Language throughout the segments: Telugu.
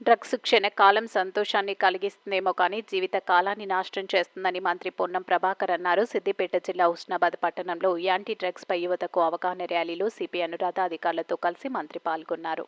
డ్రగ్స్ క్షణకాలం సంతోషాన్ని కలిగిస్తుందేమో కానీ జీవిత కాలాన్ని నాశనం చేస్తుందని మంత్రి పొన్నం ప్రభాకర్ అన్నారు. సిద్దిపేట జిల్లా హుస్నాబాద్ పట్టణంలో యాంటీ డ్రగ్స్ పై యువతకు అవగాహన ర్యాలీలో సిపి అనురాధ అధికారులతో కలిసి మంత్రి పాల్గొన్నారు.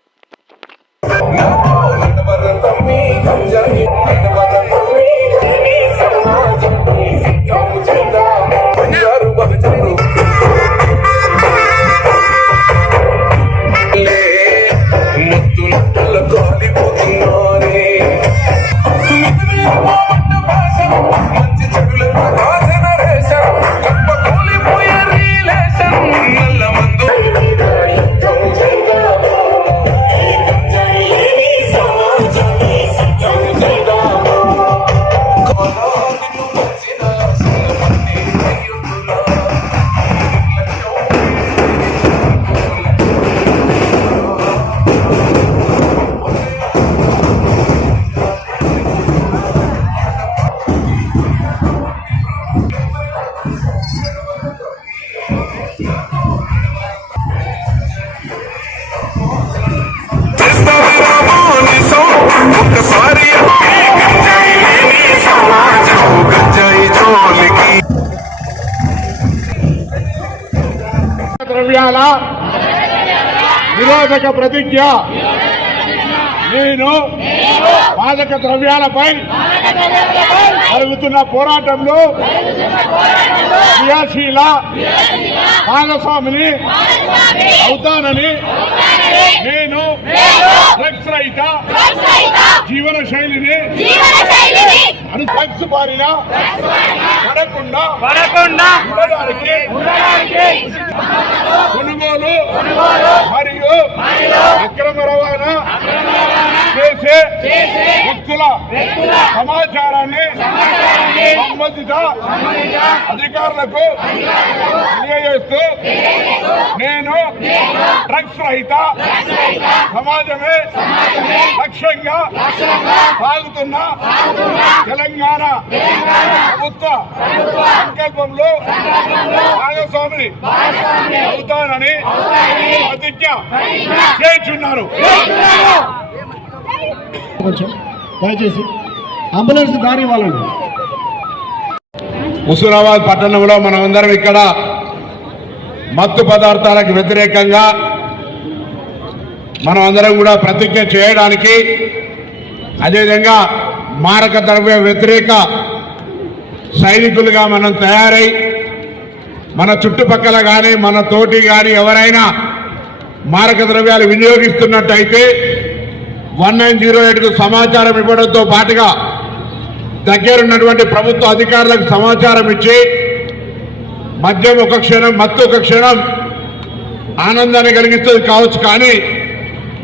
ద్రవ్యాల నిరోధక ప్రతిజ్ఞ. నేను మాదక ద్రవ్యాలపై జరుగుతున్న పోరాటంలో క్రియాశీల భాగస్వామిని అవుతానని నేను డ్రగ్స్ రహిత జీవన శైలిని అను డ్రగ్స్ బారిన పడకుండా పడకుండా ఉండడానికి కొనుగోలు మరియు అక్రమ రవాణా చేసే వ్యక్తుల సమాచారాన్ని సంబంధిత అధికారులకు తెలియజేస్తూ నేను డ్రగ్స్ రహిత సమాజమే లక్ష్యంగా సాగుతున్న తెలంగాణ ప్రభుత్వ సంకల్పంలో భాగస్వామిని అవుతానని ప్రతిజ్ఞ చేయించున్నారు. కొంచెం దయచేసి అంబులెన్స్ దారి వాళ్ళండి హుస్నాబాద్ పట్టణంలో మనమందరం ఇక్కడ మత్తు పదార్థాలకు వ్యతిరేకంగా మనం అందరం కూడా ప్రతిజ్ఞ చేయడానికి అదేవిధంగా మారక ద్రవ్య వ్యతిరేక సైనికులుగా మనం తయారై మన చుట్టుపక్కల కానీ మన తోటి కానీ ఎవరైనా మారక ద్రవ్యాలు వినియోగిస్తున్నట్టయితే వన్ నైన్ జీరో ఎయిట్కు సమాచారం ఇవ్వడంతో పాటుగా దగ్గరున్నటువంటి ప్రభుత్వ అధికారులకు సమాచారం ఇచ్చి మద్యం ఒక క్షణం మత్తు ఒక క్షణం ఆనందాన్ని కలిగిస్తుంది కావచ్చు కానీ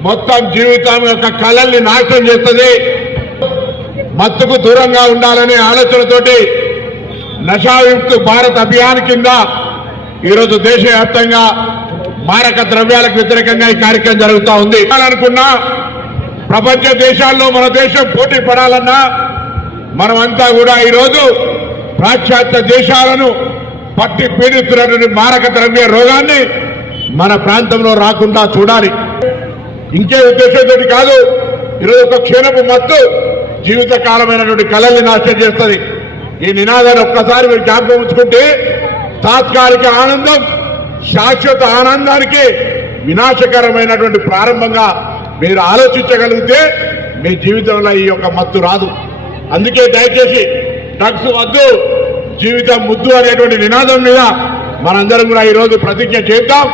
మొత్తం జీవితం యొక్క కళల్ని నాశనం చేస్తుంది. మత్తుకు దూరంగా ఉండాలనే ఆలోచనతోటి నషాయుక్త భారత్ అభియాన్ కింద ఈరోజు దేశవ్యాప్తంగా మారక ద్రవ్యాలకు వ్యతిరేకంగా ఈ కార్యక్రమం జరుగుతూ ఉంది. అనుకున్నా ప్రపంచ దేశాల్లో మన దేశం పోటీ పడాలన్నా మనమంతా కూడా ఈరోజు పాశ్చాత్య దేశాలను పట్టి పీడిస్తున్నటువంటి మారక ద్రవ్య రోగాన్ని మన ప్రాంతంలో రాకుండా చూడాలి. ఇంకే ఉద్దేశంతో కాదు ఈరోజు ఒక క్షీణపు మత్తు జీవితకాలమైనటువంటి కళల్ని నాశనం చేస్తుంది. ఈ నినాదాన్ని ఒక్కసారి మీరు జ్ఞాపకం ఉంచుకుంటే తాత్కాలిక ఆనందం శాశ్వత ఆనందానికి వినాశకరమైనటువంటి ప్రారంభంగా మీరు ఆలోచించగలిగితే మీ జీవితంలో ఈ యొక్క మత్తు రాదు. అందుకే దయచేసి డ్రగ్స్ వద్దు జీవితం ముద్దు అనేటువంటి నినాదం మీద మనందరం కూడా ఈరోజు ప్రతిజ్ఞ చేద్దాం.